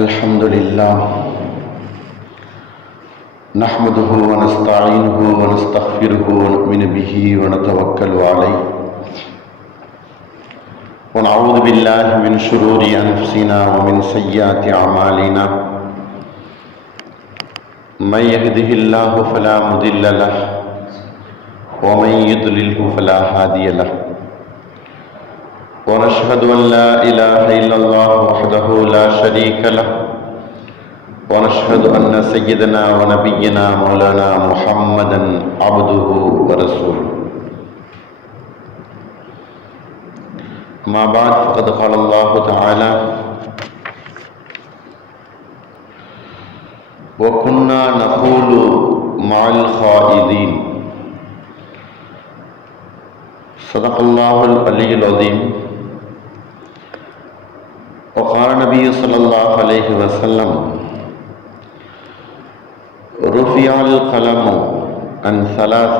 الحمد لله نحمده ونستعينه ونستغفره ونؤمن به ونتوكل عليه ونعوذ بالله من شرور أنفسنا ومن سيئات أعمالنا من يهده الله فلا مضل له ومن يضلله فلا هادي له ونشهد أن لا إله إلا الله وحده لا شريك له ونشهد أن سيدنا ونبينا مولانا محمدا عبده ورسوله أما بعد فقد قال الله تعالى وكنا نقول مع الخائضين صدق الله العلي العظيم وقال النبي صلى الله عليه وسلم رفع القلم عن ثلاث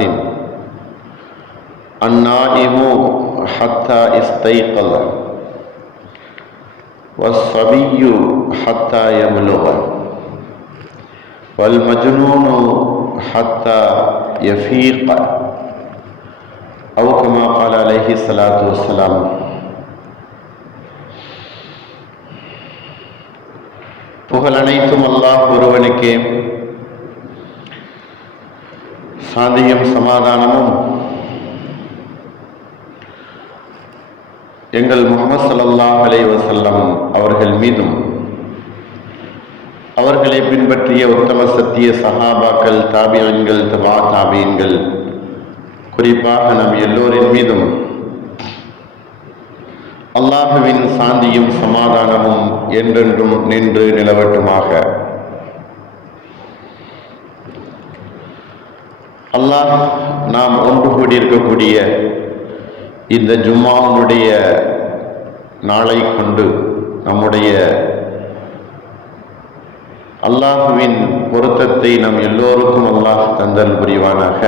النائم حتى استيقظ والصبي حتى يبلغ والمجنون حتى يفيق أو كما قال عليه الصلاة والسلام. புகழ் அனைத்தும் அல்லாஹ் ஒருவனுக்கே, சாந்தியும் சமாதானமும் எங்கள் முஹம்மது ஸல்லல்லாஹு அலைஹி வஸல்லம் அவர்கள் மீதும், அவர்களை பின்பற்றிய உத்தம சத்திய சஹாபாக்கள், தாபியீன்கள், தபா தாபியீன்கள், குறிப்பாக நம் எல்லோரின் மீதும் அல்லாஹுவின் சாந்தியும் சமாதானமும் என்றென்றும் நின்று நிலவட்டுமாக. அல்லாஹ் நாம் ஒன்று கூடியிருக்கக்கூடிய இந்த ஜும்மாவுடைய நாளை கொண்டு நம்முடைய அல்லாஹுவின் பொருத்தத்தை நம் எல்லோருக்கும் அல்லாஹ் தந்தல் புரிவானாக.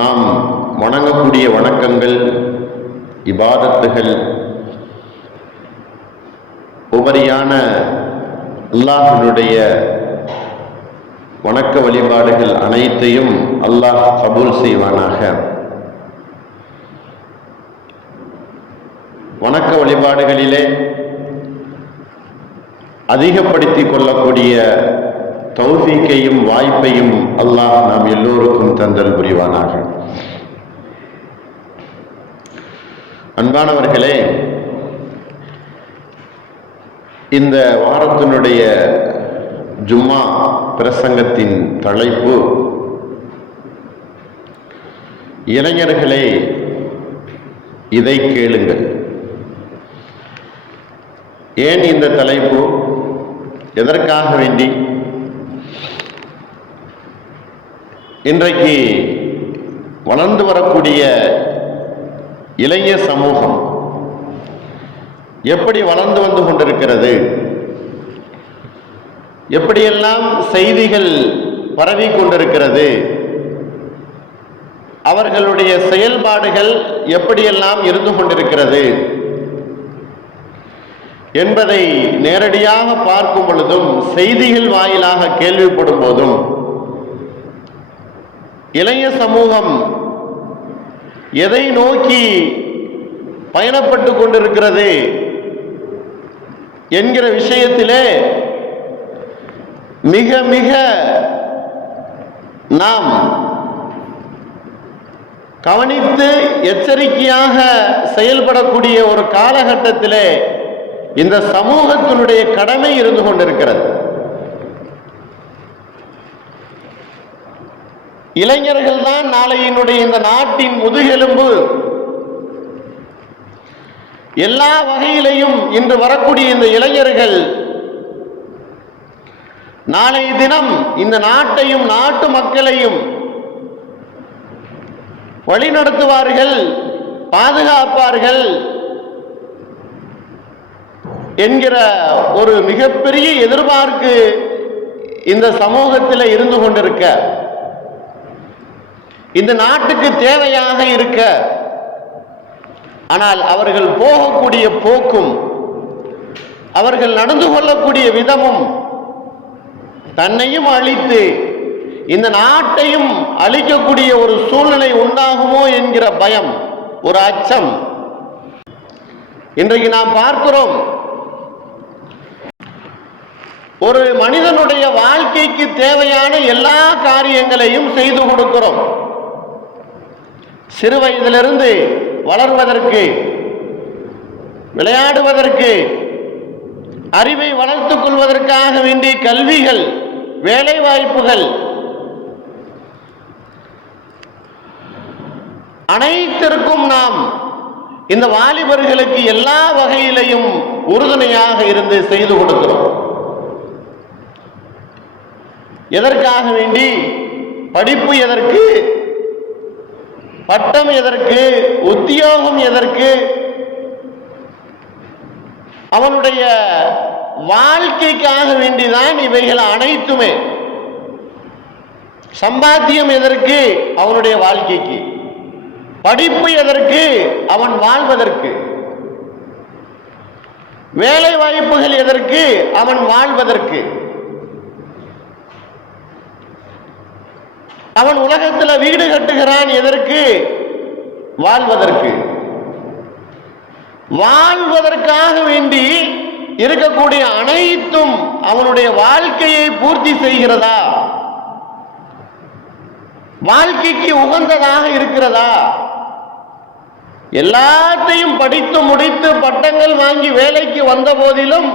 நாம் வணங்கக்கூடிய வணக்கங்கள், இபாதத்துகள், உபரியான அல்லாஹ்வினுடைய வணக்க வழிபாடுகள் அனைத்தையும் அல்லாஹ் கபூல் செய்வானாக. வணக்க வழிபாடுகளிலே அதிகப்படுத்திக் கொள்ளக்கூடிய தௌஃபீக்கையும் வாய்ப்பையும் அல்லாஹ் நாம் எல்லோருக்கும் தந்தல் புரிவானாக. அன்பானவர்களே, இந்த வாரத்தினுடைய ஜும்மா பிரசங்கத்தின் தலைப்பு, இளைஞர்களே இதை கேளுங்கள். ஏன் இந்த தலைப்பு? எதற்காக வேண்டி? இன்றைக்கு வளர்ந்து வரக்கூடிய இளைய சமூகம் எப்படி வளர்ந்து வந்து கொண்டிருக்கிறது, எப்படியெல்லாம் செய்திகள் பரவி கொண்டிருக்கிறது, அவர்களுடைய செயல்பாடுகள் எப்படியெல்லாம் இருந்து கொண்டிருக்கிறது என்பதை நேரடியாக பார்க்கும் பொழுதும், செய்திகள் வாயிலாக கேள்விப்படும் போதும், இளைய சமூகம் எதை நோக்கி பயணப்பட்டு கொண்டிருக்கிறது என்கிற விஷயத்திலே மிக மிக நாம் கவனித்து எச்சரிக்கையாக செயல்படக்கூடிய ஒரு காலகட்டத்திலே இந்த சமூகத்தினுடைய கடமை இருந்து கொண்டிருக்கிறது. இளைஞர்கள் தான் நாளையினுடைய இந்த நாட்டின் முதுகெலும்பு. எல்லா வகையிலையும் இன்று வரக்கூடிய இந்த இளைஞர்கள் நாளைய தினம் இந்த நாட்டையும் நாட்டு மக்களையும் வழிநடத்துவார்கள், பாதுகாப்பார்கள் என்கிற ஒரு மிகப்பெரிய எதிர்பார்ப்பு இந்த சமூகத்தில் இருந்து கொண்டிருக்க, இந்த நாட்டுக்கு தேவையாக இருக்க, ஆனால் அவர்கள் போகக்கூடிய போக்கும் அவர்கள் நடந்து கொள்ளக்கூடிய விதமும் தன்னையும் அழித்து இந்த நாட்டையும் அழிக்கக்கூடிய ஒரு சூழ்நிலை உண்டாகுமோ என்கிற பயம், ஒரு அச்சம். இன்றைக்கு நாம் பார்க்கிறோம், ஒரு மனிதனுடைய வாழ்க்கைக்கு தேவையான எல்லா காரியங்களையும் செய்து கொடுக்கிறோம். சிறு வயதிலிருந்து வளர்வதற்கு, விளையாடுவதற்கு, அறிவை வளர்த்துக் கொள்வதற்காக வேண்டிய கல்விகள், வேலை வாய்ப்புகள், அனைத்திற்கும் நாம் இந்த வாலிபர்களுக்கு எல்லா வகையிலையும் உறுதுணையாக இருந்து செய்து கொடுக்கிறோம். எதற்காக வேண்டி? படிப்பு எதற்கு? பட்டம் எதற்கு? உத்தியோகம் எதற்கு? அவனுடைய வாழ்க்கைக்காக வேண்டிதான் இவைகள் அனைத்துமே. சம்பாத்தியம் எதற்கு? அவனுடைய வாழ்க்கைக்கு. படிப்பு எதற்கு? அவன் வாழ்வதற்கு. வேலை வாய்ப்புகள் எதற்கு? அவன் வாழ்வதற்கு. அவன் உலகத்தில் வீடு கட்டுகிறான் எதற்கு? வாழ்வதற்கு. வாழ்வதற்காக வேண்டி இருக்கக்கூடிய அனைத்தும் அவனுடைய வாழ்க்கையை பூர்த்தி செய்கிறதா? வாழ்க்கைக்கு உகந்ததாக இருக்கிறதா? எல்லாத்தையும் படித்து முடித்து பட்டங்கள் வாங்கி வேலைக்கு வந்த போதிலும்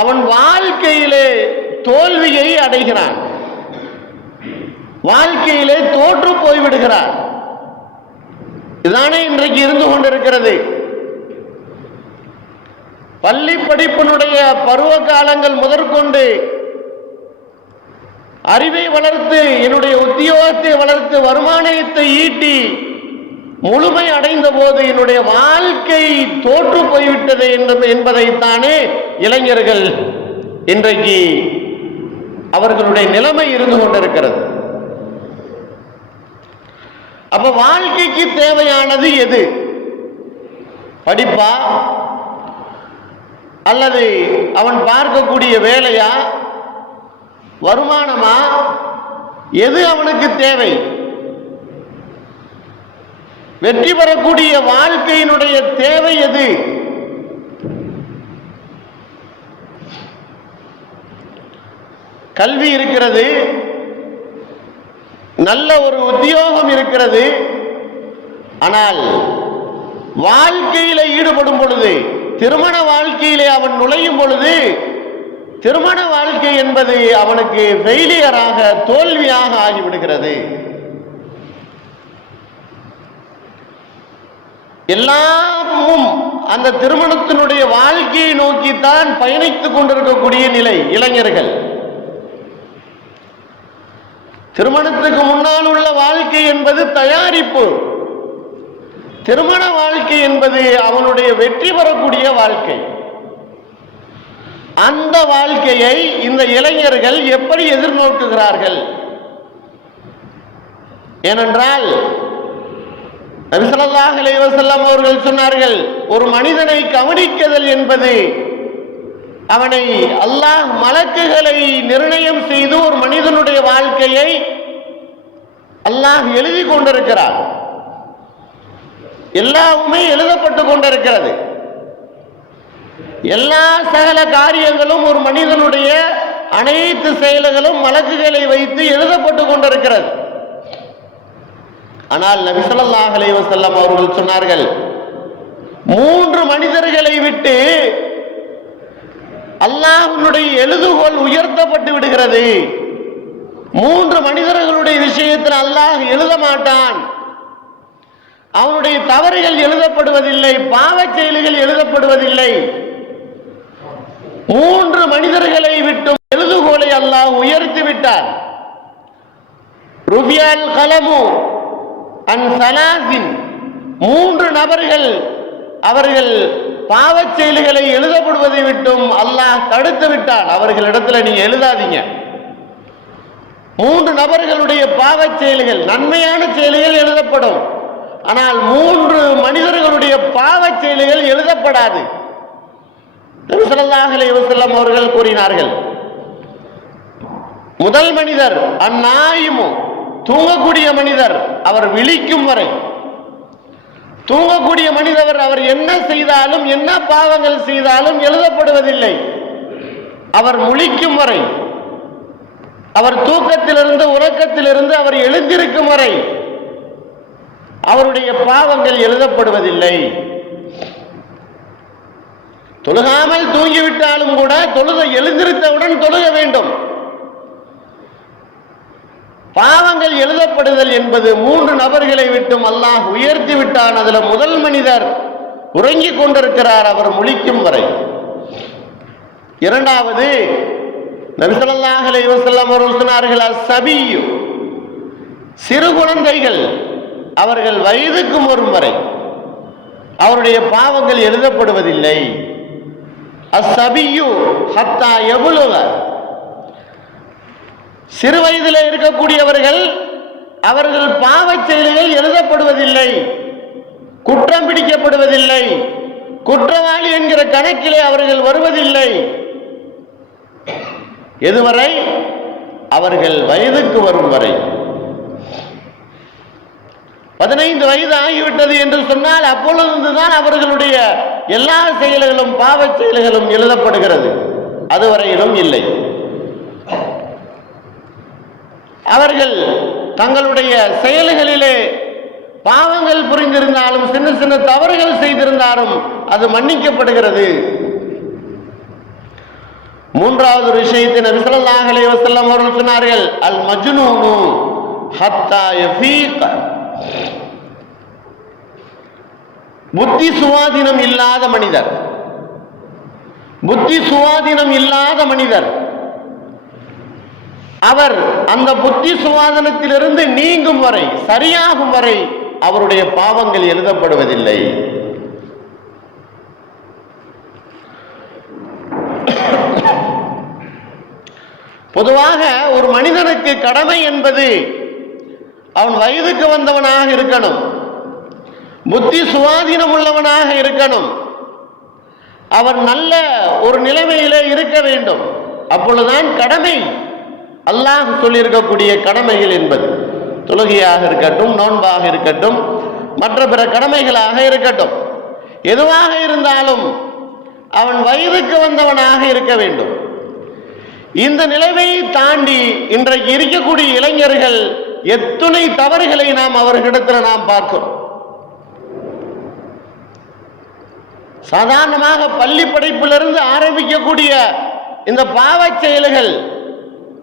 அவன் வாழ்க்கையிலே தோல்வியை அடைகிறான், வாழ்க்கையிலே தோற்று போய்விடுகிறான். இதுதானே இன்றைக்கு இருந்து கொண்டிருக்கிறது. பள்ளி படிப்பினுடைய பருவ காலங்கள் முதற்கொண்டு அறிவை வளர்த்து, என்னுடைய உத்தியோகத்தை வளர்த்து, வருமானத்தை ஈட்டி முழுமை அடைந்த போது என்னுடைய வாழ்க்கை தோற்று போய்விட்டது என்பதைத்தானே இளைஞர்கள் இன்றைக்கு அவர்களுடைய நிலைமை இருந்து கொண்டிருக்கிறது. அப்ப வாழ்க்கைக்கு தேவையானது எது? படிப்பா அல்லது அவன் பார்க்கக்கூடிய வேலையா, வருமானமா? எது அவனுக்கு தேவை? வெற்றி பெறக்கூடிய வாழ்க்கையினுடைய தேவை எது? கல்வி இருக்கிறது, நல்ல ஒரு உத்தியோகம் இருக்கிறது. ஆனால் வாழ்க்கையில ஈடுபடும் பொழுது, திருமண வாழ்க்கையிலே அவன் நுழையும் பொழுது, திருமண வாழ்க்கை என்பது அவனுக்கு ஃபெயிலியராக, தோல்வியாக ஆகிவிடுகிறது. எல்லாமும் அந்த திருமணத்தினுடைய வாழ்க்கையை நோக்கித்தான் பயணித்துக் கொண்டிருக்கக்கூடிய நிலை இளைஞர்கள். திருமணத்துக்கு முன்னால் உள்ள வாழ்க்கை என்பது தயாரிப்பு. திருமண வாழ்க்கை என்பது அவனுடைய வெற்றி பெறக்கூடிய வாழ்க்கை. அந்த வாழ்க்கையை இந்த இளைஞர்கள் எப்படி எதிர்நோக்குகிறார்கள்? ஏனென்றால் நபி ஸல்லல்லாஹு அலைஹி வஸல்லம் அவர்கள் சொன்னார்கள், ஒரு மனிதனை கவனிக்குதல் என்பது அவனை அல்லாஹ் மலக்குகளை நிர்ணயம் செய்து ஒரு மனிதனுடைய வாழ்க்கையை அல்லாஹ் எழுதி கொண்டிருக்கிறார். எல்லாமே எழுதப்பட்டு கொண்டிருக்கிறது. எல்லா சகல காரியங்களும், ஒரு மனிதனுடைய அனைத்து செயல்களும் மலக்குகளை வைத்து எழுதப்பட்டு கொண்டிருக்கிறது. ஆனால் நபி ஸல்லல்லாஹு அலைஹி வஸல்லம் அவர்கள் சொன்னார்கள், 3 மனிதர்களை விட்டு அல்லாஹ்வுடைய எழுதுகோல் உயர்த்தப்பட்டு விடுகிறது. 3 மனிதர்களுடைய விஷயத்தில் அல்லாஹ் எழுத மாட்டான். அவனுடைய தவறுகள் எழுதப்படுவதில்லை, பாவச் செயல்கள் எழுதப்படுவதில்லை. 3 மனிதர்களை விட்டும் எழுதுகோலை அல்லாஹ் உயர்த்தி விட்டார். ருபியால் கலமு அன் சலாசின், 3 நபர்கள் அவர்கள் பாவச் செயல்களை எழுதப்படுவதை விட்டும் அல்லாஹ் தடுத்து விட்டான். அவர்களிடத்துல நீங்க எழுதாதீங்க. 3 நபர்களுடைய பாவச் செயல்கள், நன்மையான செயல்கள் எழுதப்படும். ஆனால் 3 மனிதர்களுடைய பாவச் செயல்கள் எழுதப்படாது. நபி ஸல்லல்லாஹு அலைஹி வஸல்லம் அவர்கள் கூறினார்கள், முதல் மனிதர் அந்நாயிமு, தூங்கக்கூடிய மனிதர், அவர் விழிக்கும் வரை, தூங்கக்கூடிய மனிதர் அவர் என்ன செய்தாலும் என்ன பாவங்கள் செய்தாலும் எழுதப்படுவதில்லை. அவர் முழிக்கும் வரை, அவர் தூக்கத்திலிருந்து உறக்கத்திலிருந்து அவர் எழுந்திருக்கும் வரை அவருடைய பாவங்கள் எழுதப்படுவதில்லை. தொழுகாமல் தூங்கிவிட்டாலும் கூட எழுந்திருத்தவுடன் தொழுக வேண்டும். பாவங்கள் எழுதப்படுதல் என்பது 3 நபர்களை விட்டும் அல்லாஹ் உயர்த்தி விட்டான். அதுல முதல் மனிதர் உறங்கிக் கொண்டிருக்கிறார், அவர் முழிக்கும் வரை. இரண்டாவது, நபி ஸல்லல்லாஹு அலைஹி வஸல்லம் அவர்கள் சொன்னார்கள், அஸ்ஸபியு, சிறு குழந்தைகள், அவர்கள் வயதுக்கு வரும் வரை அவருடைய பாவங்கள் எழுதப்படுவதில்லை. அஸ்ஸபியு ஹத்தா யபுலுக, சிறு வயதில் இருக்கக்கூடியவர்கள், அவர்கள் பாவச் செயல்கள் எழுதப்படுவதில்லை, குற்றம் பிடிக்கப்படுவதில்லை, குற்றவாளி என்கிற கணக்கிலே அவர்கள் வருவதில்லை. எதுவரை? அவர்கள் வயதுக்கு வரும் வரை. 15 வயது ஆகிவிட்டது என்று சொன்னால் அப்பொழுதுதான் அவர்களுடைய எல்லா செயல்களும் பாவச் செயல்களும் எழுதப்படுகிறது. அதுவரையிலும் இல்லை. அவர்கள் தங்களுடைய செயல்களிலே பாவங்கள் புரிந்திருந்தாலும் சின்ன சின்ன தவறுகள் செய்திருந்தாலும் அது மன்னிக்கப்படுகிறது. மூன்றாவது விஷயத்தை நபி ஸல்லல்லாஹு அலைஹி வஸல்லம் அவர்கள் சொன்னார்கள், அல் மஜ்னூனு ஹத்தா யஃபீக, புத்தி சுவாதீனம் இல்லாத மனிதர், புத்தி சுவாதீனம் இல்லாத மனிதர், அவர் அந்த புத்தி சுவாதனத்திலிருந்து நீங்கும் வரை, சரியாகும் வரை அவருடைய பாவங்கள் எழுதப்படுவதில்லை. பொதுவாக ஒரு மனிதனுக்கு கடமை என்பது அவன் வயதுக்கு வந்தவனாக இருக்கணும், புத்தி சுவாதீனம் உள்ளவனாக இருக்கணும், அவன் நல்ல ஒரு நிலைமையிலே இருக்க வேண்டும். அப்பொழுதுதான் கடமை, அல்லாஹ் சொல்லியிருக்கக்கூடிய கடமைகள் என்பது, தொழுகையாக இருக்கட்டும், நோன்பாக இருக்கட்டும், மற்ற பிற கடமைகளாக இருக்கட்டும், எதுவாக இருந்தாலும் அவன் வயதுக்கு வந்தவனாக இருக்க வேண்டும். இந்த நிலைமையை தாண்டி இன்றைக்கு இருக்கக்கூடிய இளைஞர்கள் எத்துணை தவறுகளை நாம் அவர்களிடத்தில் நாம் பார்க்கிறோம். சாதாரணமாக பள்ளி படிப்பிலிருந்து ஆரம்பிக்கக்கூடிய இந்த பாவச் செயல்கள்,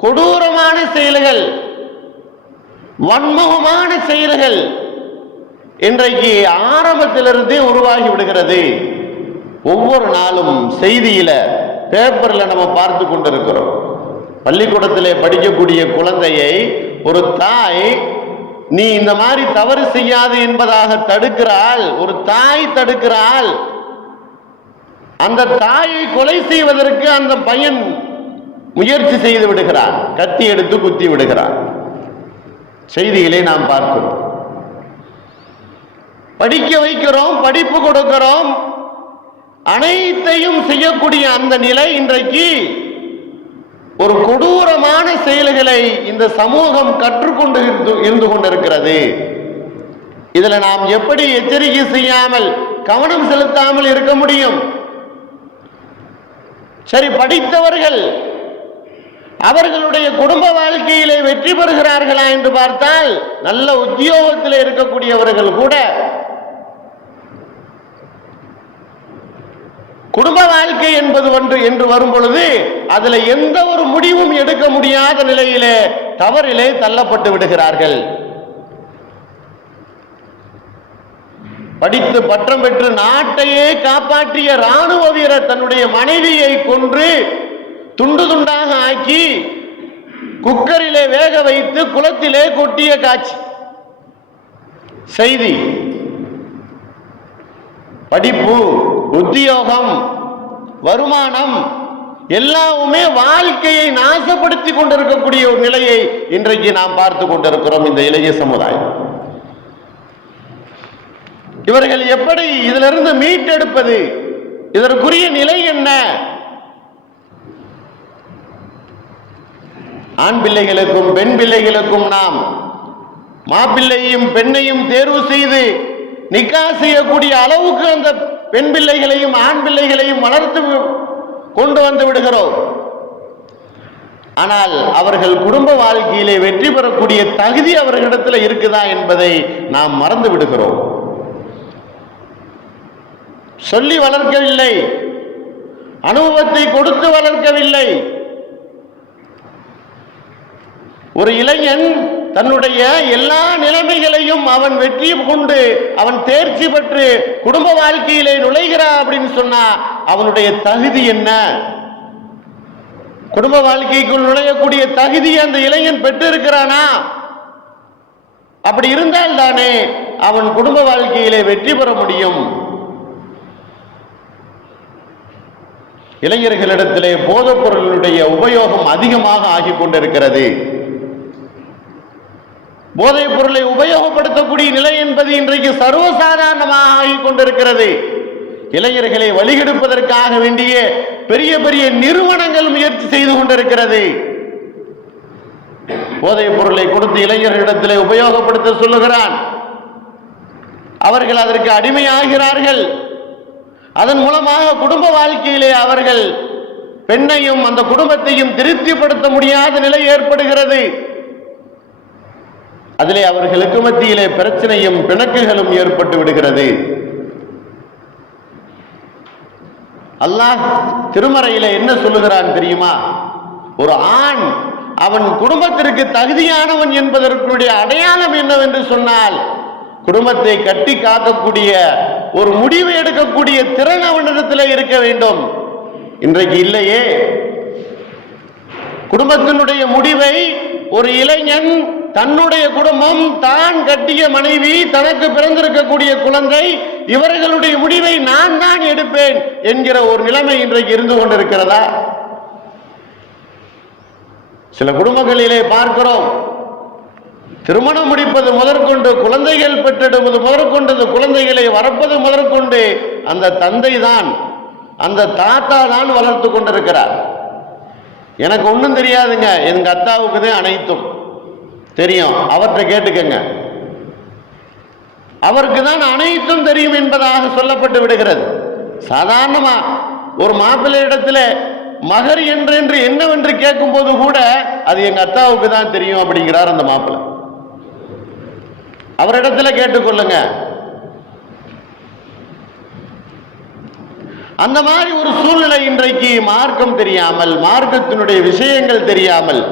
கொடூரமான செயல்கள், வன்முகமான செயல்கள் இன்றைக்கு ஆரம்பத்திலிருந்தே உருவாகி விடுகிறது. ஒவ்வொரு நாளும் செய்தியில, பேப்பர்ல நம்ம பார்த்து கொண்டிருக்கிறோம். பள்ளிக்கூடத்திலே படிக்கக்கூடிய குழந்தையை ஒரு தாய், நீ இந்த மாதிரி தவறு செய்யாது என்பதாக தடுக்கிறாள். ஒரு தாய் தடுக்கிறாள். அந்த தாயை கொலை செய்வதற்கு அந்த பையன் முயற்சி செய்து விடுகிறான், கத்தி எடுத்து குத்தி விடுகிறான். செய்திகளை நாம் பார்க்கிறோம். படிக்க வைக்கிறோம், படிப்பு கொடுக்கிறோம், அனைத்தையும் செய்யக்கூடிய அந்த நிலை இன்றைக்கு ஒரு கொடூரமான செயல்களை இந்த சமூகம் கற்றுக்கொண்டு இருந்து கொண்டிருக்கிறது. இதுல நாம் எப்படி எச்சரிக்கை செய்யாமல், கவனம் செலுத்தாமல் இருக்க முடியும்? சரி, படித்தவர்கள் அவர்களுடைய குடும்ப வாழ்க்கையிலே வெற்றி பெறுகிறார்களா என்று பார்த்தால், நல்ல உத்தியோகத்தில் இருக்கக்கூடியவர்கள் கூட குடும்ப வாழ்க்கை என்பது ஒன்று என்று வரும் பொழுது அதுல எந்த ஒரு முடிவும் எடுக்க முடியாத நிலையிலே தவறிலே தள்ளப்பட்டு விடுகிறார்கள். படித்து பட்டம் பெற்று நாட்டையே காப்பாற்றிய ராணுவ வீரர் தன்னுடைய மனைவியை கொன்று துண்டு துண்டாக ஆக்கி குக்கரிலே வேக வைத்து குளத்திலே கொட்டிய காட்சி செய்தி. படிப்பு, உத்தியோகம், வருமானம் எல்லாமே வாழ்க்கையை நாசப்படுத்தி கொண்டிருக்கக்கூடிய ஒரு நிலையை இன்றைக்கு நாம் பார்த்து கொண்டிருக்கிறோம். இந்த இளைய சமுதாயம் இவர்கள் எப்படி இதிலிருந்து மீட்டெடுப்பது இதற்குரிய நிலை என்ன? ஆண் பிள்ளைகளுக்கும் பெண் பிள்ளைகளுக்கும் நாம் மாப்பிள்ளையும் பெண்ணையும் தேர்வு செய்து நிக்கா செய்யக்கூடிய அளவுக்கு அந்த பெண் பிள்ளைகளையும் ஆண் பிள்ளைகளையும் வளர்த்து கொண்டு வந்து விடுகிறோம். ஆனால் அவர்கள் குடும்ப வாழ்க்கையிலே வெற்றி பெறக்கூடிய தகுதி அவர்களிடத்தில் இருக்குதா என்பதை நாம் மறந்து விடுகிறோம். சொல்லி வளர்க்கவில்லை, அனுபவத்தை கொடுத்து வளர்க்கவில்லை. ஒரு இளைஞன் தன்னுடைய எல்லா நிலைமைகளையும் அவன் வெற்றி கொண்டு அவன் தேர்ச்சி பெற்று குடும்ப வாழ்க்கையிலே நுழைகிறான் அப்படின்னு சொன்னா அவனுடைய தகுதி என்ன? குடும்ப வாழ்க்கைக்குள் நுழையக்கூடிய தகுதி அந்த இளைஞன் பெற்று இருக்கிறானா? அப்படி இருந்தால் தானே அவன் குடும்ப வாழ்க்கையிலே வெற்றி பெற முடியும். இளைஞர்களிடத்திலே போதைப் பொருளுடைய உபயோகம் அதிகமாக ஆகிக் கொண்டிருக்கிறது. போதைப் பொருளை உபயோகப்படுத்தக்கூடிய நிலை என்பது இன்றைக்கு சர்வசாதாரணமாக ஆகிக் கொண்டிருக்கிறது. இளைஞர்களை வழிகெடுப்பதற்காக வேண்டிய பெரிய பெரிய நிறுவனங்கள் முயற்சி செய்து கொண்டிருக்கிறது. போதைப் பொருளை கொடுத்து இளைஞர்களிடத்திலே உபயோகப்படுத்த சொல்லுகிறான். அவர்கள் அதற்கு அடிமையாகிறார்கள். அதன் மூலமாக குடும்ப வாழ்க்கையிலே அவர்கள் பெண்ணையும் அந்த குடும்பத்தையும் திருப்திப்படுத்த முடியாத நிலை ஏற்படுகிறது. அதிலே அவர்களுக்கு மத்தியிலே பிரச்சனையும் பிணக்குகளும் ஏற்பட்டு விடுகிறது. அல்லாஹ் திருமறையிலே என்ன சொல்லுகிறான் தெரியுமா? ஒரு ஆண் அவன் குடும்பத்திற்கு தகுதியானவன் என்பதற்குரிய அடையாளம் என்னவென்று சொன்னால் குடும்பத்தை கட்டி காக்கக்கூடிய ஒரு முடிவு எடுக்கக்கூடிய திறன் அவனிடத்தில் இருக்க வேண்டும். இன்றைக்கு இல்லையே. குடும்பத்தினுடைய முடிவை ஒரு இளைஞன் தன்னுடைய குடும்பம், தான் கட்டிய மனைவி, தனக்கு பிறந்திருக்கக்கூடிய குழந்தை, இவர்களுடைய முடிவை நான் தான் எடுப்பேன் என்கிற ஒரு நிலைமை இன்றைக்கு இருந்து கொண்டிருக்கிறதா? சில குடும்பங்களிலே பார்க்கிறோம், திருமணம் முடிப்பது முதற்கொண்டு குழந்தைகள் பெற்றெடுப்பது முதற்கொண்டு அந்த குழந்தைகளை வளர்ப்பது முதற்கொண்டு அந்த தந்தை தான், அந்த தாத்தா தான் வளர்த்து கொண்டிருக்கிறார். எனக்கு ஒன்றும் தெரியாதுங்க, எங்க அத்தாவுக்கு தான் அனைத்தும் தெரியும், அவர்கிட்ட கேட்டுக்கங்க, அவருக்கு தான் அனைத்தும் தெரியும் என்பதாக சொல்லப்பட்டு விடுகிறது. சாதாரணமா ஒரு மாப்பிள்ளை இடத்துல மகர் என்று என்னவென்று கேட்கும் போது கூட அது எங்க அத்தாவுக்கு தான் தெரியும் அப்படிங்கிறார் அந்த மாப்பிள்ளை. அவரிடத்துல கேட்டுக்கொள்ளுங்க. அந்த மாதிரி ஒரு சூழ்நிலை இன்றைக்கு மார்க்கம் தெரியாமல், மார்க்கத்தினுடைய விஷயங்கள் தெரியாமல்,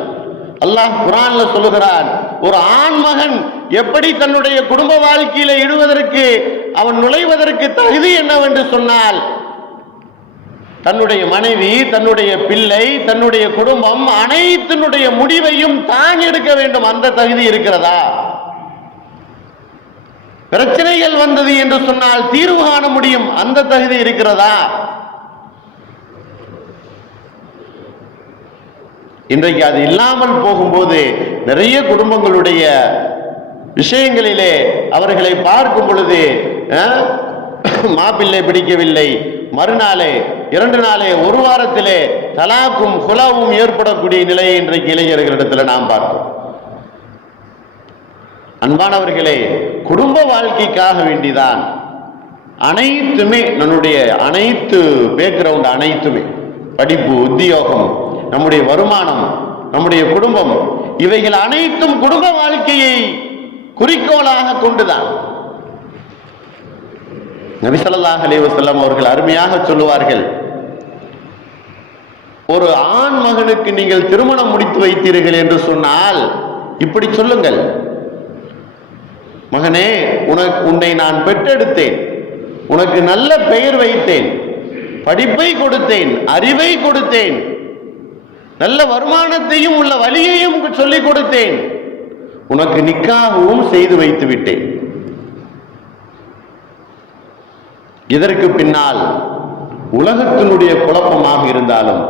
அல்லாஹ் குர்ஆன்ல சொல்லுகிறான், ஒரு ஆண்மகன் எப்படி தன்னுடைய குடும்ப வாழ்க்கையில இடுவதற்கு அவன் நுழைவதற்கு தகுதி என்னவென்று சொன்னால் தன்னுடைய மனைவி, தன்னுடைய பிள்ளை, தன்னுடைய குடும்பம் அனைத்தினுடைய முடிவையும் தான் எடுக்க வேண்டும். அந்த தகுதி இருக்கிறதா? பிரச்சனைகள் வந்தது என்று சொன்னால் தீர்வு காண முடியும். அந்த தகுதி இருக்கிறதா? இன்றைக்கு அது இல்லாமல் போகும்போது நிறைய குடும்பங்களுடைய விஷயங்களிலே அவர்களை பார்க்கும் பொழுது மாப்பிள்ளை பிடிக்கவில்லை, மறுநாளே 2 நாளே 1 வாரத்திலே தலாக்கும் குலாவும் ஏற்படக்கூடிய நிலையை இன்றைக்கு இளைஞர்களிடத்தில் நாம் பார்க்கிறோம். அன்பானவர்களே, குடும்ப வாழ்க்கைக்காக வேண்டிதான் அனைத்துமே, நம்முடைய அனைத்து பேக்ரவுண்ட் அனைத்துமே, படிப்பு, உத்தியோகம், நம்முடைய வருமானம், நம்முடைய குடும்பம், இவைகள் அனைத்தும் குடும்ப வாழ்க்கையை குறிக்கோளாக கொண்டுதான். நபி ஸல்லல்லாஹு அலைஹி வஸல்லம் அவர்கள் அருமையாக சொல்லுவார்கள், ஒரு ஆண் மகனுக்கு நீங்கள் திருமணம் முடித்து வைத்தீர்கள் என்று சொன்னால் இப்படி சொல்லுங்கள், மகனே, உன்னை நான் பெற்றெடுத்தேன், உனக்கு நல்ல பெயர் வைத்தேன், படிப்பை கொடுத்தேன், அறிவை கொடுத்தேன், நல்ல வருமானத்தையும் உள்ள வழியையும் சொல்லிக் கொடுத்தேன், உனக்கு நிக்காகவும் செய்து வைத்து விட்டேன். இதற்கு பின்னால் உலகத்தினுடைய குழப்பமாக இருந்தாலும்,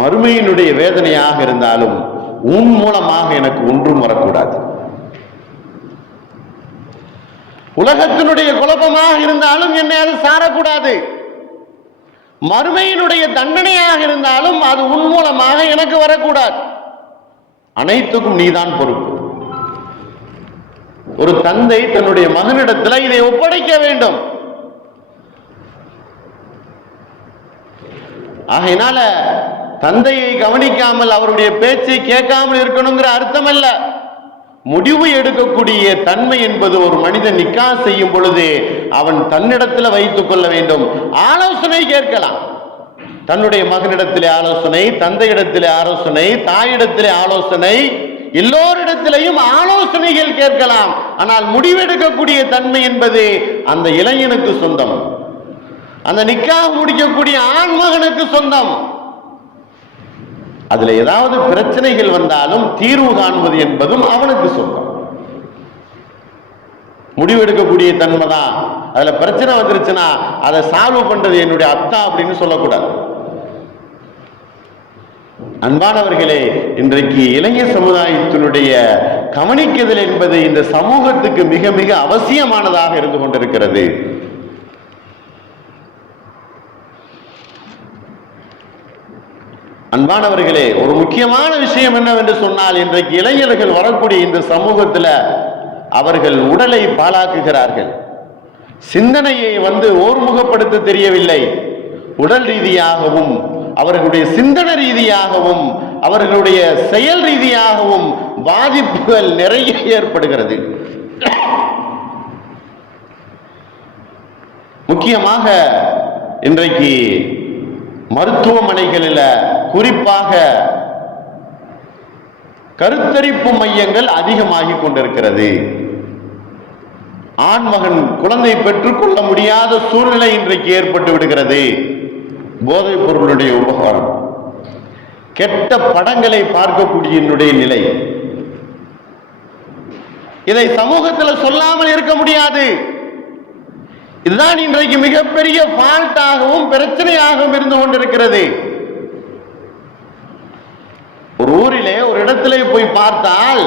மறுமையினுடைய வேதனையாக இருந்தாலும் உன் மூலமாக எனக்கு ஒன்றும் வரக்கூடாது. உலகத்தினுடைய குழப்பமாக இருந்தாலும் என்னை அது சாரக்கூடாது. மறுமையினுடைய தண்டனையாக இருந்தாலும் அது உன் மூலமாக எனக்கு வரக்கூடாது. அனைத்துக்கும் நீதான் பொறுப்பு. ஒரு தந்தை தன்னுடைய மகனிடத்தில் இதை ஒப்படைக்க வேண்டும். ஆகையினால தந்தையை கவனிக்காமல் அவருடைய பேச்சை கேட்காமல் இருக்கணுங்கிற அர்த்தம் அல்ல. முடிவு எடுக்கக்கூடிய தன்மை என்பது ஒரு மனிதன் நிக்கா செய்யும் பொழுது அவன் தன்னிடத்தில் வைத்துக் கொள்ள வேண்டும். ஆலோசனை கேட்கலாம். தன்னுடைய மகனிடத்திலே ஆலோசனை, தந்தையிடத்திலே ஆலோசனை, தாயிடத்திலே ஆலோசனை, எல்லோரிடத்திலையும் ஆலோசனைகள் கேட்கலாம். ஆனால் முடிவெடுக்கக்கூடிய தன்மை என்பது அந்த இளைஞனுக்கு சொந்தம். அந்த நிக்கா முடிக்கக்கூடிய ஆண் மகனுக்கு சொந்தம். அதுல ஏதாவது பிரச்சனைகள் வந்தாலும் தீர்வு காண்பது என்பதும் அவனுக்கு சொந்தம். முடிவெடுக்கக்கூடிய தன்மை தான். அதுல பிரச்சனை வந்துருச்சுன்னா அதை சால்வ் பண்றது என்னுடைய அத்தா அப்படின்னு சொல்லக்கூடாது. அன்பானவர்களே, இன்றைக்கு இளைஞர் சமுதாயத்தினுடைய கவனிக்குதல் என்பது இந்த சமூகத்துக்கு மிக மிக அவசியமானதாக இருந்து கொண்டிருக்கிறது. அன்பானவர்களே, ஒரு முக்கியமான விஷயம் என்னவென்று சொன்னால், இன்றைக்கு இளைஞர்கள் வரக்கூடிய இந்த சமூகத்தில் அவர்கள் உடலை பாழாக்குகிறார்கள். சிந்தனையை ஓர்முகப்படுத்த தெரியவில்லை. உடல் ரீதியாகவும் அவர்களுடைய சிந்தனை ரீதியாகவும் அவர்களுடைய செயல் ரீதியாகவும் பாதிப்புகள் நிறைய ஏற்படுகிறது. முக்கியமாக இன்றைக்கு மருத்துவமனைகளில் குறிப்பாக கருத்தரிப்பு மையங்கள் அதிகமாகி கொண்டிருக்கிறது. ஆண்மகன் குழந்தை பெற்றுக்கொள்ள முடியாத சூழ்நிலை இன்றைக்கு ஏற்பட்டு விடுகிறது. போதைப் பொருளுடைய உபகாரம், கெட்ட படங்களை பார்க்கக்கூடிய நிலை, இதை சமூகத்தில் சொல்லாமல் இருக்க முடியாது. இதுதான் இன்றைக்கு மிகப்பெரிய ஃபால்ட்டாகவும் பிரச்சனையாகவும் இருந்து கொண்டிருக்கிறது. ஒரு ஊரிலே ஒரு இடத்திலே போய் பார்த்தால்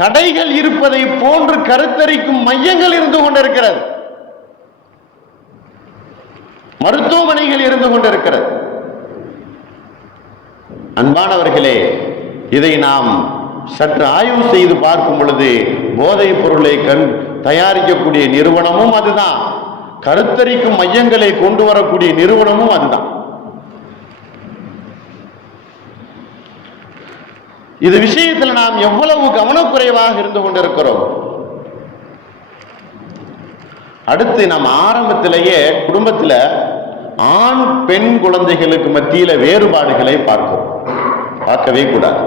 கடைகள் இருப்பதை போன்று கருத்தரிக்கும் மையங்கள் இருந்து கொண்டிருக்கிறது. மருத்துவமனைகள் இருந்து கொண்டிருக்கிறது. அன்பானவர்களே, இதை நாம் சற்று ஆய்வு செய்து பார்க்கும் பொழுது போதைப் பொருளை தயாரிக்கக்கூடிய நிறுவனமும் அதுதான், கருத்தரிக்கும் மையங்களை கொண்டு வரக்கூடிய நிறுவனமும் அதுதான். இது விஷயத்தில் நாம் எவ்வளவு கவனக்குறைவாக இருந்து கொண்டிருக்கிறோம். அடுத்து நாம் ஆரம்பத்திலேயே குடும்பத்தில் ஆண் பெண் குழந்தைகளுக்கு மத்தியில வேறுபாடுகளை பார்க்கவே கூடாது.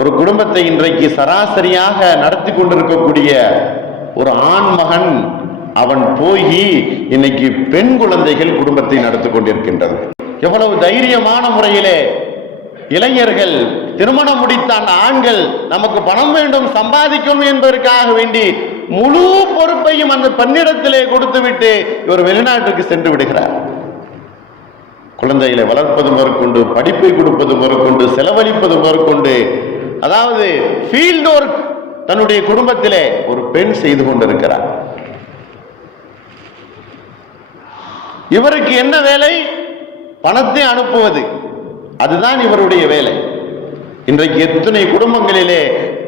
ஒரு குடும்பத்தை இன்றைக்கு சராசரியாக நடத்தி கொண்டிருக்கக்கூடிய ஒரு ஆண் மகன் அவன் போய் இன்னைக்கு பெண் குழந்தைகள் குடும்பத்தை நடத்தி கொண்டிருக்கின்றது. எவ்வளவு தைரியமான முறையிலே இளைஞர்கள் திருமணம் முடித்த அந்த ஆண்கள் நமக்கு பணம் வேண்டும், சம்பாதிக்கும் என்பதற்காக வேண்டி முழு பொறுப்பையும் அந்த பெண்ணிடத்திலே கொடுத்துவிட்டு இவர் வெளிநாட்டுக்கு சென்று விடுகிறார். குழந்தைகளை வளர்ப்பது முதற்கொண்டு, படிப்பை கொடுப்பது முதற்கொண்டு, செலவழிப்பது முதற்கொண்டு, அதாவது ஃபீல்ட் ஒர்க் தன்னுடைய குடும்பத்திலே ஒரு பெண் செய்து கொண்டிருக்கிறார். இவருக்கு என்ன வேலை? பணத்தை அனுப்புவது, அதுதான் இவருடைய வேலை. இன்றைக்கு எத்தனை குடும்பங்களிலே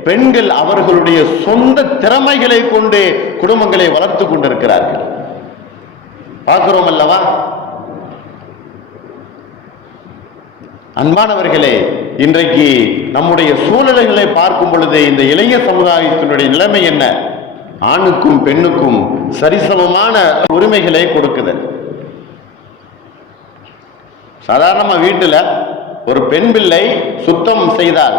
பெண்கள் அவர்களுடைய சொந்த திறமைகளை கொண்டு குடும்பங்களை வளர்த்து கொண்டிருக்கிறார்கள். பார்க்கிறோம் அல்லவா? அன்பானவர்களே, இன்றைக்கு நம்முடைய சூழ்நிலைகளை பார்க்கும் பொழுது இந்த இளைஞர் சமுதாயத்தினுடைய நிலைமை என்ன? ஆணுக்கும் பெண்ணுக்கும் சரிசமமான உரிமைகளை கொடுக்குது. சாதாரணமா வீட்டில் ஒரு பெண் பிள்ளை சுத்தம் செய்தால்,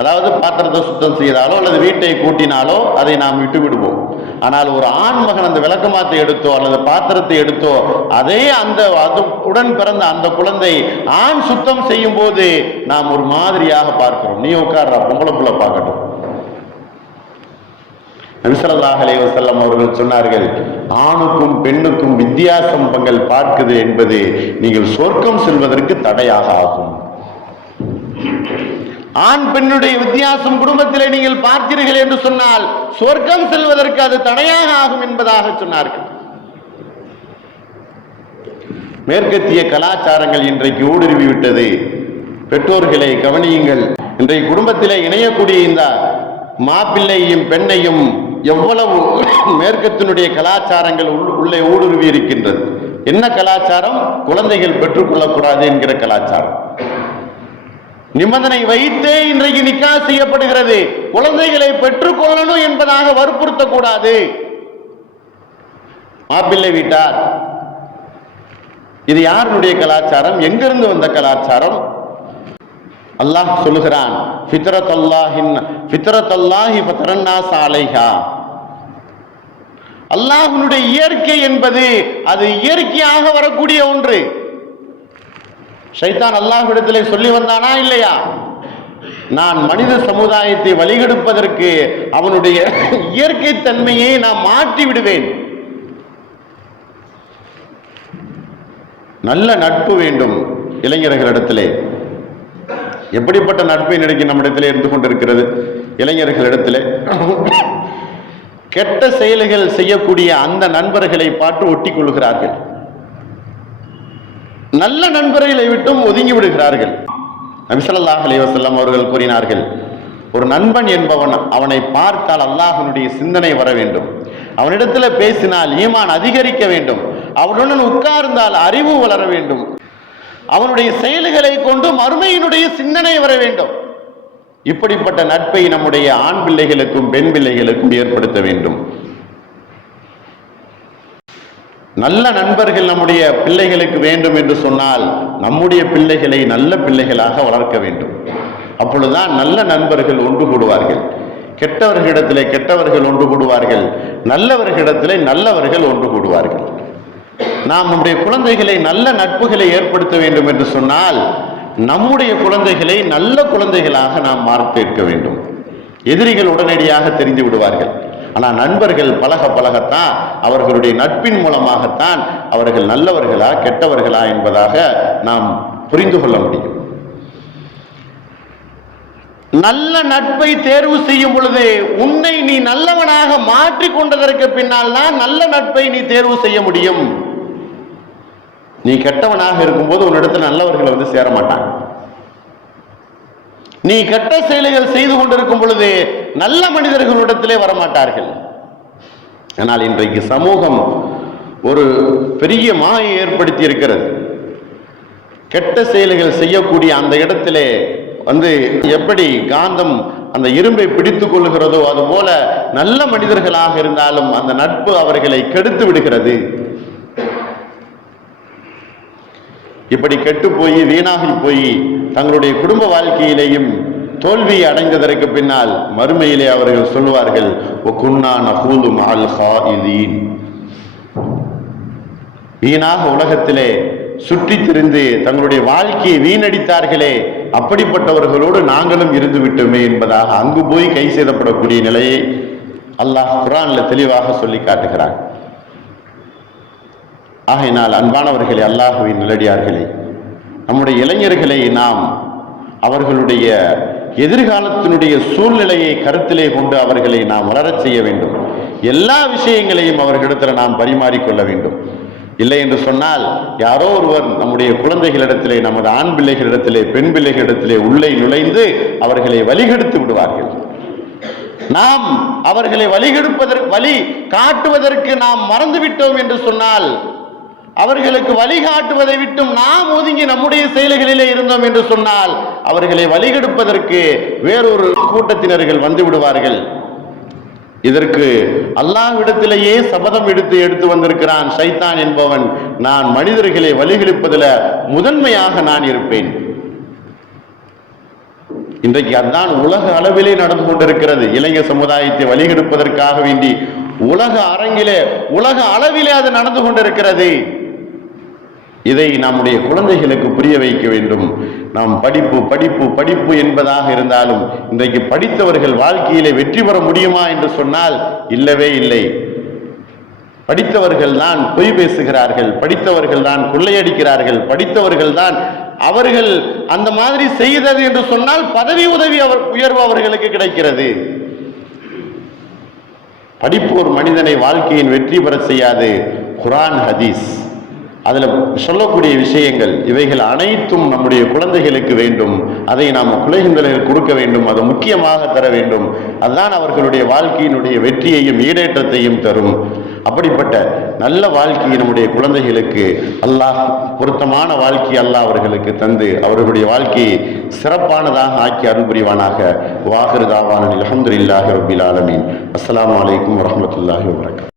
அதாவது பாத்திரத்தை சுத்தம் செய்தாலோ அல்லது வீட்டை கூட்டினாலோ அதை நாம் விட்டு விடுவோம். ஆனால் ஒரு ஆண் மகன் அந்த விளக்கமாத்தை எடுத்தோ அல்லது பாத்திரத்தை எடுத்தோ அதே உடன் பிறந்த அந்த குழந்தை ஆண் சுத்தம் செய்யும் போது நாம் ஒரு மாதிரியாக பார்க்கிறோம். நீ உட்கார்ற, பொம்பளை புள்ள பார்க்கட்டும். நபி ஸல்லல்லாஹு அலைஹி வஸல்லம் அவர்கள் சொன்னார்கள், ஆணுக்கும் பெண்ணுக்கும் வித்தியாசம் பார்க்குது என்பது நீங்கள் சொர்க்கம் செல்வதற்கு தடையாக ஆகும். ஆண் பெண்ணுடைய வித்தியாசம் குடும்பத்திலே நீங்கள் பார்த்தீர்கள் என்று சொன்னால் சொர்க்கம் செல்வதற்கு அது தடையாக ஆகும் என்பதாக சொன்னார்கள். மேற்கத்திய கலாச்சாரங்கள் இன்றைக்கு ஊடுருவி விட்டது. பெற்றோர்களை கவனியுங்கள். இன்றைய குடும்பத்திலே இணையக்கூடிய இந்த மாப்பிள்ளையும் பெண்ணையும் எவ்வளவு மேற்கத்தினுடைய கலாச்சாரங்கள் உள்ளே ஊடுருவி இருக்கின்றது. என்ன கலாச்சாரம்? குழந்தைகள் பெற்றுக்கொள்ளக்கூடாது என்கிற கலாச்சாரம். நிபந்தனை வைத்தே இன்றைக்கு நிக்கா செய்யப்படுகிறது. குழந்தைகளை பெற்றுக்கொள்ளணும் என்பதாக வற்புறுத்தக்கூடாது. மாப்பிள்ளை வீட்டார், இது யாருடைய கலாச்சாரம்? எங்கிருந்து வந்த கலாச்சாரம்? அல்லாஹ் சொல்லுகிறான், ஃபித்ரத்தல்லாஹி ஃபத்ரன்னாஸ அலைஹா. அல்லாஹ்வுடைய இயற்கை என்பது அது இயற்கையாக வரக்கூடிய ஒன்று. ஷைத்தான் அல்லாஹ்விடத்திலே சொல்லி வந்தானா இல்லையா? நான் மனித சமுதாயத்தை வழிகெடுப்பதற்கு அவனுடைய இயற்கை தன்மையை நான் மாற்றி விடுவேன். நல்ல நட்பு வேண்டும் இளைஞர்களிடத்திலே. எப்படிப்பட்ட நட்பை நடிக்க நம்மிடத்திலே இருந்து கொண்டிருக்கிறது? இளைஞர்களிடத்திலே கெட்ட செயல்கள் செய்யக்கூடிய அந்த நண்பர்களை பார்த்து ஒட்டி கொள்கிறார்கள். நல்ல நண்பர்களை விட்டும் ஒதுங்கி விடுகிறார்கள். நபி ஸல்லல்லாஹு அலைஹி வஸல்லம் அவர்கள் கூறினார்கள், ஒரு நண்பன் என்பவன் அவனை பார்த்தால் அல்லாஹ்வுடைய சிந்தனை வர வேண்டும், அவனிடத்தில் பேசினால் ஈமான் அதிகரிக்க வேண்டும், அவனுடன் உட்கார்ந்தால் அறிவு வளர வேண்டும், அவனுடைய செயல்களை கொண்டு மறுமையினுடைய சிந்தனை வர வேண்டும். இப்படிப்பட்ட நட்பை நம்முடைய ஆண் பிள்ளைகளுக்கும் பெண் பிள்ளைகளுக்கும் ஏற்படுத்த வேண்டும். நல்ல நண்பர்கள் நம்முடைய பிள்ளைகளுக்கு வேண்டும் என்று சொன்னால் நம்முடைய பிள்ளைகளை நல்ல பிள்ளைகளாக வளர்க்க வேண்டும். அப்பொழுதுதான் நல்ல நண்பர்கள் ஒன்று கூடுவார்கள். கெட்டவர்களிடத்திலே கெட்டவர்கள் ஒன்று கூடுவார்கள், நல்லவர்களிடத்திலே நல்லவர்கள் ஒன்று கூடுவார்கள். நாம் நம்முடைய குழந்தைகளை நல்ல நட்புகளை ஏற்படுத்த வேண்டும் என்று சொன்னால் நம்முடைய குழந்தைகளை நல்ல குழந்தைகளாக நாம் மாற்றியிருக்க வேண்டும். எதிரிகள் உடனடியாக தெரிந்து விடுவார்கள். ஆனால் நண்பர்கள் பழக பழகத்தான், அவர்களுடைய நட்பின் மூலமாகத்தான் அவர்கள் நல்லவர்களா கெட்டவர்களா என்பதாக நாம் புரிந்து கொள்ள முடியும். நல்ல நட்பை தேர்வு செய்யும் பொழுது உன்னை நீ நல்லவனாக மாற்றிக் கொண்டதற்கு பின்னால் தான் நல்ல நட்பை நீ தேர்வு செய்ய முடியும். நீ கெட்டவனாக இருக்கும்போது உன்னிடத்தில் நல்லவர்கள் வந்து சேர மாட்டாங்க. நீ கெட்ட செயல்கள் செய்து கொண்டிருக்கும் பொழுது நல்ல மனிதர்களிடத்திலே வரமாட்டார்கள். ஆனால் இன்றைக்கு சமூகம் ஒரு பெரிய மாயை ஏற்படுத்தி இருக்கிறது. கெட்ட செயல்கள் செய்யக்கூடிய அந்த இடத்திலே வந்து எப்படி காந்தம் அந்த இரும்பை பிடித்துக் கொள்கிறதோ அதுபோல நல்ல மனிதர்களாக இருந்தாலும் அந்த நட்பு அவர்களை கெடுத்து விடுகிறது. இப்படி கெட்டு போய் வீணாகி போய் தங்களுடைய குடும்ப வாழ்க்கையிலேயும் தோல்வியை அடைந்ததற்கு பின்னால் மறுமையிலே அவர்கள் சொல்லுவார்கள், வீணாக உலகத்திலே சுற்றி திரிந்து தங்களுடைய வாழ்க்கையை வீணடித்தார்களே, அப்படிப்பட்டவர்களோடு நாங்களும் இருந்து விட்டோமே என்பதாக அங்கு போய் கை செய்தப்படக்கூடிய நிலையை அல்லாஹ் குர்ஆன்ல தெளிவாக சொல்லி காட்டுகிறார். ஆகையினால் அன்பானவர்களே, அல்லாஹ்வின் நல்லடியார்களே, நம்முடைய இளைஞர்களை நாம் அவர்களுடைய எதிர்காலத்தினுடைய சூழ்நிலையை கருத்திலே கொண்டு அவர்களை நாம் வளரச் செய்ய வேண்டும். எல்லா விஷயங்களையும் அவர்களிடத்தில் நாம் பரிமாறிக்கொள்ள வேண்டும். இல்லை என்று சொன்னால் யாரோ ஒருவர் நம்முடைய குழந்தைகளிடத்திலே, நமது ஆண் பிள்ளைகளிடத்திலே, பெண் பிள்ளைகளிடத்திலே உள்ளே நுழைந்து அவர்களை வழிகெடுத்து விடுவார்கள். நாம் அவர்களை வழி காட்டுவதற்கு நாம் மறந்துவிட்டோம் என்று சொன்னால், அவர்களுக்கு வழிகாட்டுவதை விட்டும் நாம் ஒதுங்கி நம்முடைய செயல்களிலே இருந்தோம் என்று சொன்னால் அவர்களை வழிகெடுப்பதற்கு வேறொரு கூட்டத்தினர்கள் வந்து விடுவார்கள். இதற்கு அல்லாஹ்விடத்திலேயே சபதம் எடுத்து வந்திருக்கிறான் ஷைத்தான் என்பவன், நான் மனிதர்களை வழிகெடுப்பதில் முதன்மையாக நான் இருப்பேன். இன்றைக்கு அதுதான் உலக அளவிலே நடந்து கொண்டிருக்கிறது. இளைஞர் சமுதாயத்தை வழிகெடுப்பதற்காக வேண்டி உலக அரங்கிலே, உலக அளவிலே அது நடந்து கொண்டிருக்கிறது. இதை நம்முடைய குழந்தைகளுக்கு புரிய வைக்க வேண்டும். நாம் படிப்பு படிப்பு படிப்பு என்பதாக இருந்தாலும் இன்றைக்கு படித்தவர்கள் வாழ்க்கையிலே வெற்றி பெற முடியுமா என்று சொன்னால் இல்லவே இல்லை. படித்தவர்கள் தான் பொய் பேசுகிறார்கள், படித்தவர்கள் தான் கொள்ளையடிக்கிறார்கள், படித்தவர்கள் தான் அவர்கள் அந்த மாதிரி செய்தது என்று சொன்னால் பதவி உயர்வு அவர்களுக்கு கிடைக்கிறது. படிப்பு ஒரு மனிதனை வாழ்க்கையின் வெற்றி பெற செய்யாது. குர்ஆன் ஹதீஸ் அதில் சொல்லக்கூடிய விஷயங்கள் இவைகள் அனைத்தும் நம்முடைய குழந்தைகளுக்கு வேண்டும். அதை நாம் குழந்தைகளுக்கு கொடுக்க வேண்டும். அதை முக்கியமாக தர வேண்டும். அதுதான் அவர்களுடைய வாழ்க்கையினுடைய வெற்றியையும் ஈடேற்றத்தையும் தரும். அப்படிப்பட்ட நல்ல வாழ்க்கையை நம்முடைய குழந்தைகளுக்கு அல்லாஹ் பொருத்தமான வாழ்க்கை அல்லாஹ் அவர்களுக்கு தந்து அவர்களுடைய வாழ்க்கையை சிறப்பானதாக ஆக்கி அருள் புரிவானாக. வாஹிரு தாவான அல்ஹம்துலில்லாஹி ரப்பில் ஆலமீன். அஸ்ஸலாமு அலைக்கும் வரஹ்மத்துல்லாஹி வபரகாத்துஹு.